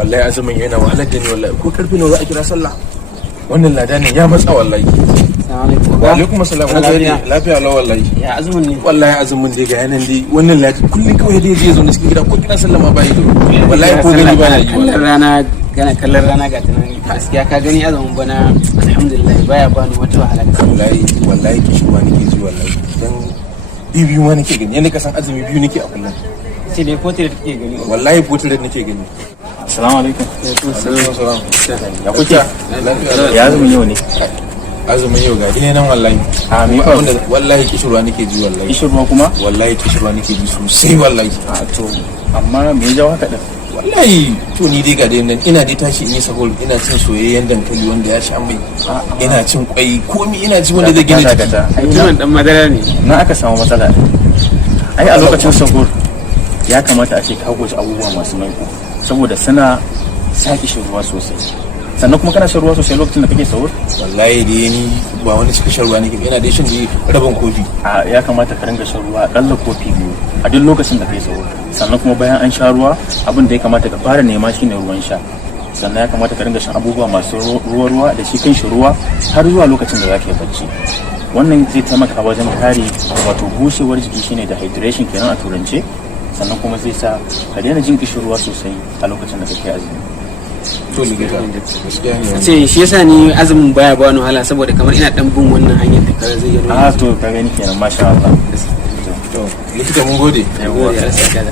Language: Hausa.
wallahi azumin yana wahalar da ni wallahi ko karfi nawa za a kira sallah wannan ladanin ya matsa wallahi. Wa alaikum assalam. Lafiya lau wallahi. Ya azumin ne? Wallahi azumin dai ga yanan dai wannan ladi kullum kawai dai zai zo na cikin gida ko kina sallama ba yi wallahi ko gani ba na yi wallahi. Kallon rana ga tunani gaskiya ka gani azumin bana alhamdulillah baya bani wata wahala. Wallahi kishuwa nake ji wallahi dan biyu ma nake gani yanda ka san azumi biyu nake a kullum. Sai dai ko tare kake gani. Wallahi ko tare nake gani. Assalamu alaikum. Assalamu. Ya kuke? Ya azumin yau ne. Azumin yau ga ne nan wallahi. A me fa wallahi kishirwa nake ji wallahi. Kishirwa kuma? Wallahi kishirwa nake ji sosai wallahi. A to amma me ya jawo haka din? Wallahi to ni dai ga dai nan ina dai tashi in yi sahur ina cin soyayyen dankali wanda ya sha mai. Ina cin kwai komi ina ci wanda zai gina jiki. Ai tunan dan madara ne. Na aka samu matsala. Ai a lokacin sahur ya kamata a ce ka goji abubuwa masu maiko saboda suna sa kishirwa sosai. Sannan kuma kana shan ruwa sosai lokacin da kake sahur? Wallahi dai ni ba wani cikin shan ruwa nake ina dai shan rabin kofi. A ya kamata ka ringa shan ruwa akalla kofi 2 a duk lokacin da kai sahur. Sannan kuma bayan an sha ruwa abin da ya kamata ka fara nema shine ruwan sha. Sannan ya kamata ka ringa shan abubuwa masu ruwa da shi kanshi ruwa har zuwa lokacin da zaka yi bacci. Wannan zai taimaka wajen kare wato bushewar jiki shine dehydration kenan a turance. Sannan kuma zai sa ka daina jin kishirwa sosai a lokacin da kake azumi. To ni ga ce shi yasa ni azumin baya ba wani wahala saboda kamar ina dan bin wannan hanyar da kare zai yi a to ka gani kenan masha Allah. To likita mun gode. Ya gode Allah ya